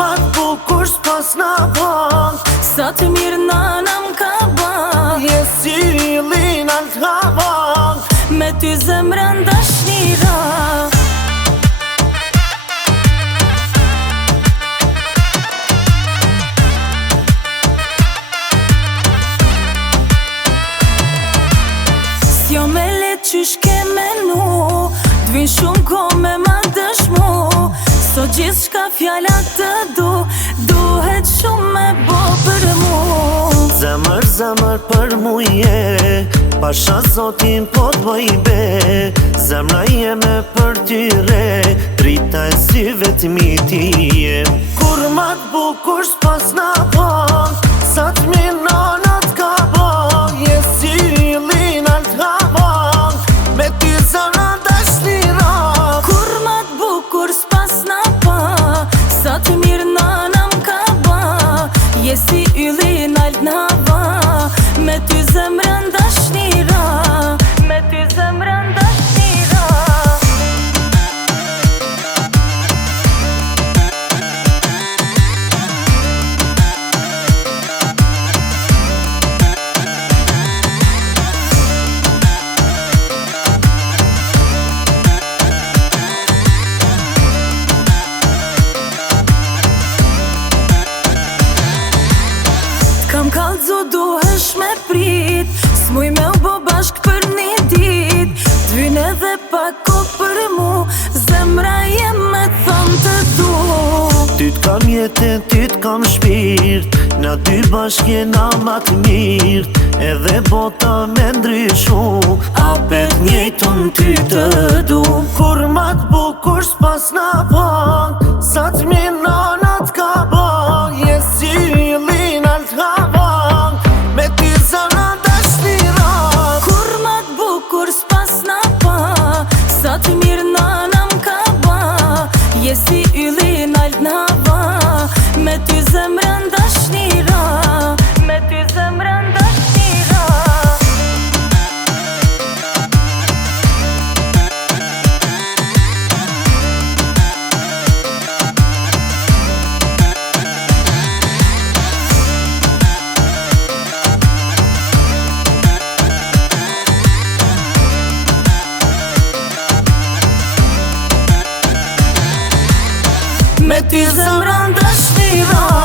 ma t'bukur s'pas na vang, sa të mirë nana m'ka bang. je si yllin alt havang, Me ty zemrën dashnira. S'jo me let qysh ke menu, t'vin shumë ko me ma dëshmu. So gjithë shka fjallat të duhet shumë me bo për mu. zemër, zemër për mu je, pasha zotin po t'boj be. Zemra jeme për tyre, drita e si vetëmi ti je. Kur ma t'bukur s'pas na vang, sa t'mirë nanat ka bang, je si yllin alt havang, me ty zemra dashnira. Kur ma t'bukur s'pas na pa, sa të mirë nana m'ka ba. Je si yllin alt n'hava, me ty zemrën dashnira. Me ty zemrën dashnira. Kam kallëzu duhesh me prit, s'muj me u bo bashk për një dit. T'vyn edhe pak ko për mu, zemra jem me thonë të du. Ty t'kam jetën, ty t'kam shpirt, na dy bashk jena ma t'mirt. Edhe bota me ndryshu, apet njejton ty të du. Kur ma t'bukur s'pas na vang, sa t'mirë nanat ka bang, je si yllin alt havang, me ty zemra dashnira. Kur ma t'bukur s'pas na pa, sa të mirë nana m'ka ba. Je si yllin alt n'hava, me ty zemrën dashnira. Me ty zemrën dashnira. Me ty zemra dashnira.